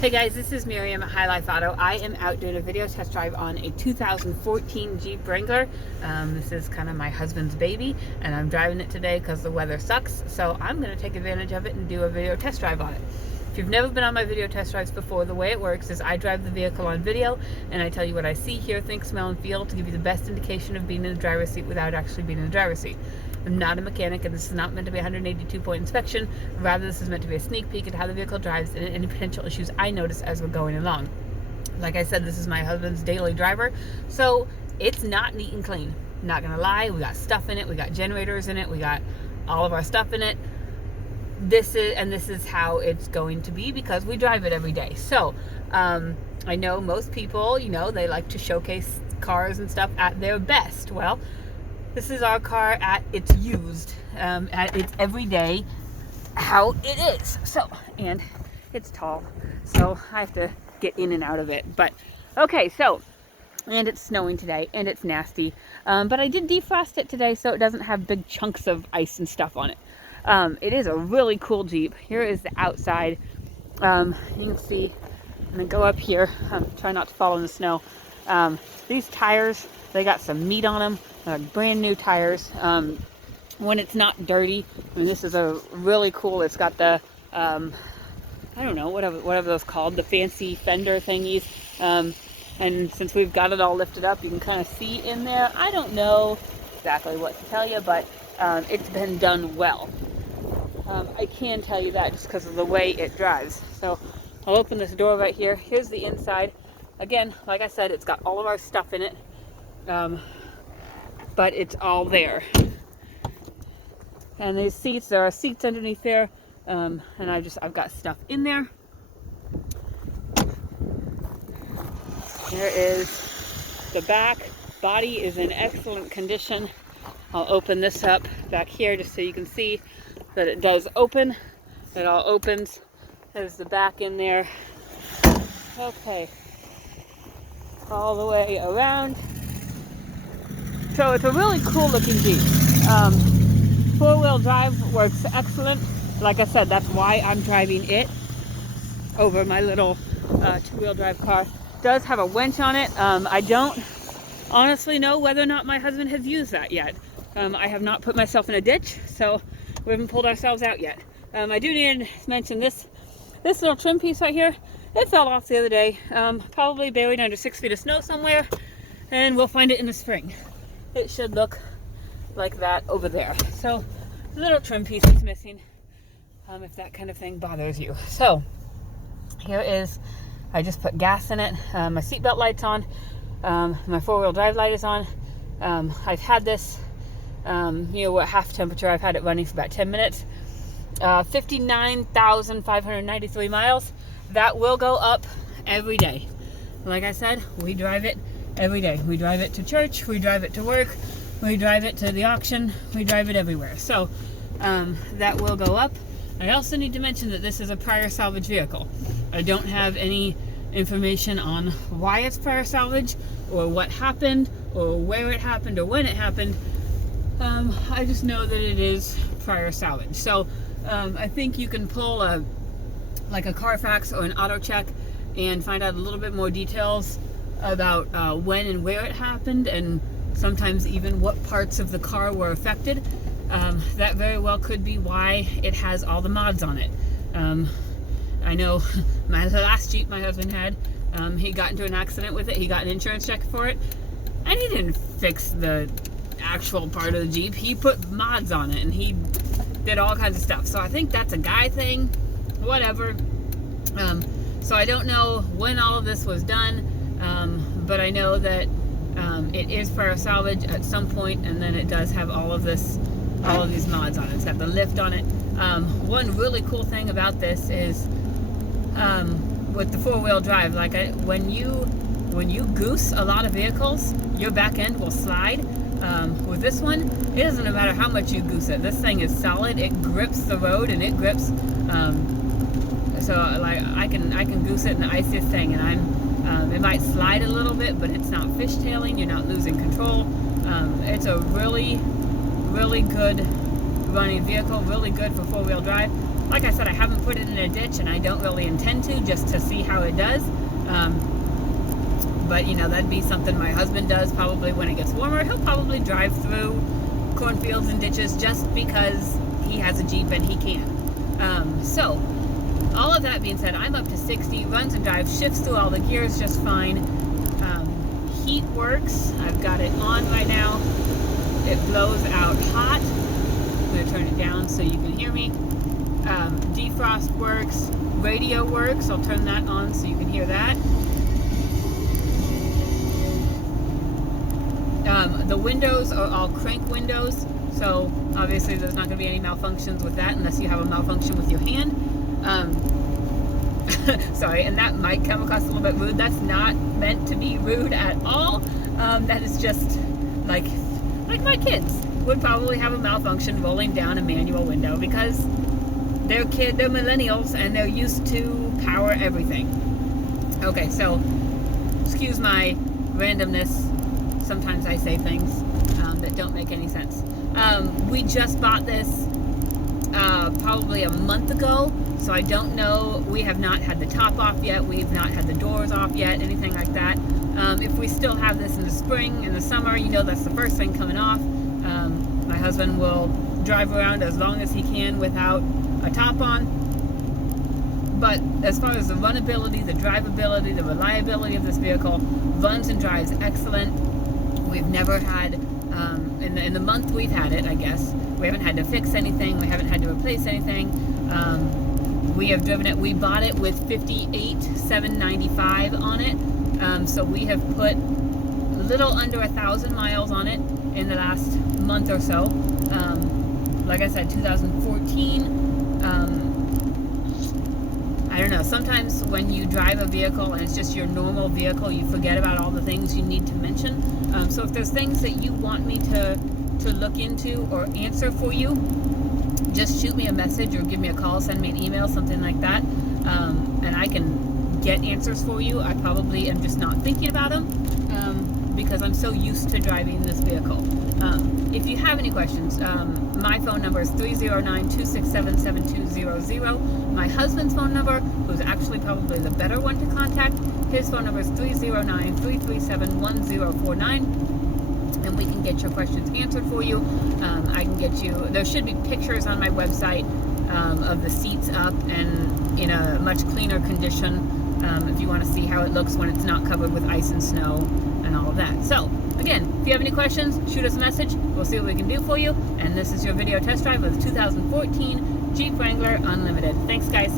Hey guys, this is Miriam at High Life Auto. I am out doing a video test drive on a 2014 Jeep Wrangler. This is kind of my husband's baby, and I'm driving it today because the weather sucks. So I'm going to take advantage of it and do a video test drive on it. If you've never been on my video test drives before, the way it works is I drive the vehicle on video, and I tell you what I see, hear, think, smell, and feel to give you the best indication of being in the driver's seat without actually being in the driver's seat. I'm not a mechanic, and this is not meant to be a 182-point inspection. Rather, this is meant to be a sneak peek at how the vehicle drives and any potential issues I notice as we're going along. Like I said, this is my husband's daily driver, so it's not neat and clean. Not gonna lie, we got stuff in it, we got generators in it, we got all of our stuff in it. This is how it's going to be because we drive it every day. So I know most people, they like to showcase cars and stuff at their best. Well, this is our car at its used, at its everyday, how it is. So, and it's tall, so I have to get in and out of it. But, okay, so, and it's snowing today, and it's nasty. But I did defrost it today so it doesn't have big chunks of ice and stuff on it. It is a really cool Jeep. Here is the outside. You can see, I'm going to go up here, try not to fall in the snow. These tires, they got some meat on them. Brand new tires. When it's not dirty, I mean, this is a really cool, it's got the I don't know, whatever those called, the fancy fender thingies, and since we've got it all lifted up, you can kind of see in there. I don't know exactly what to tell you, but it's been done well. I can tell you that just because of the way it drives. So I'll open this door right here. Here's the inside. Again, like I said, it's got all of our stuff in it. But it's all there. And these seats, there are seats underneath there, and I've got stuff in there. There is the back. Body is in excellent condition. I'll open this up back here just so you can see that it does open. It all opens. There's the back in there. Okay. All the way around. So it's a really cool looking Jeep. Four-wheel drive works excellent. Like I said, that's why I'm driving it over my little two-wheel drive car. It does have a winch on it. I don't honestly know whether or not my husband has used that yet. I have not put myself in a ditch, so we haven't pulled ourselves out yet. I do need to mention this little trim piece right here. It fell off the other day, probably buried under 6 feet of snow somewhere, and we'll find it in the spring. It should look like that over there. So, the little trim piece is missing, if that kind of thing bothers you. So, here is, I just put gas in it, my seatbelt light's on, my four-wheel drive light is on. I've had this, at half temperature. I've had it running for about 10 minutes. 59,593 miles. That will go up every day. Like I said, we drive it every day. We drive it to church, we drive it to work, we drive it to the auction, we drive it everywhere. So that will go up. I also need to mention that this is a prior salvage vehicle. I don't have any information on why it's prior salvage or what happened or where it happened or when it happened. I just know that it is prior salvage. So I think you can pull a Carfax or an auto check and find out a little bit more details about when and where it happened, and sometimes even what parts of the car were affected. That very well could be why it has all the mods on it. I know the last Jeep my husband had, he got into an accident with it. He got an insurance check for it, and he didn't fix the actual part of the Jeep. He put mods on it, and he did all kinds of stuff. So I think that's a guy thing, whatever. So I don't know when all of this was done, but I know that it is prior salvage at some point, and then it does have all of these mods on it. It's got the lift on it. One really cool thing about this is with the four-wheel drive, when you goose a lot of vehicles, your back end will slide. With this one, it doesn't matter how much you goose it. This thing is solid. It grips the road, and it grips. So I can goose it in the iciest thing, and it might slide a little bit, but it's not fishtailing. You're not losing control. It's a really, really good running vehicle. Really good for four-wheel drive. Like I said, I haven't put it in a ditch, and I don't really intend to, just to see how it does. But you know, that'd be something my husband does probably when it gets warmer. He'll probably drive through cornfields and ditches just because he has a Jeep and he can. So all of that being said, I'm up to 60, runs and drives, shifts through all the gears just fine. Heat works. I've got it on right now. It blows out hot. I'm going to turn it down so you can hear me. Defrost works. Radio works. I'll turn that on so you can hear that. The windows are all crank windows, so obviously there's not going to be any malfunctions with that unless you have a malfunction with your hand. Sorry, and that might come across a little bit rude. That's not meant to be rude at all. That is just like my kids would probably have a malfunction rolling down a manual window because they're millennials and they're used to power everything. Okay, so excuse my randomness. Sometimes I say things that don't make any sense. We just bought this probably a month ago, so I don't know. We have not had the top off yet. We've not had the doors off yet, anything like that. If we still have this in the spring, in the summer, you know, that's the first thing coming off. My husband will drive around as long as he can without a top on. But as far as the runability, the drivability, the reliability of this vehicle, runs and drives excellent. We've never had, in the month we've had it, I guess, we haven't had to fix anything, we haven't had to replace anything. We have driven it, we bought it with 58,795 on it, so we have put a little under 1,000 miles on it in the last month or so. Like I said, 2014. I don't know, sometimes when you drive a vehicle and it's just your normal vehicle, you forget about all the things you need to mention. So if there's things that you want me to look into or answer for you, just shoot me a message or give me a call, send me an email, something like that, and I can get answers for you. I probably am just not thinking about them because I'm so used to driving this vehicle. If you have any questions, my phone number is 309-267-7200. My husband's phone number, who's actually probably the better one to contact, his phone number is 309-337-1049. And we can get your questions answered for you. I can get you, there should be pictures on my website of the seats up and in a much cleaner condition if you want to see how it looks when it's not covered with ice and snow and all of that. So again, if you have any questions, shoot us a message. We'll see what we can do for you. And this is your video test drive of the 2014 Jeep Wrangler Unlimited. Thanks, guys.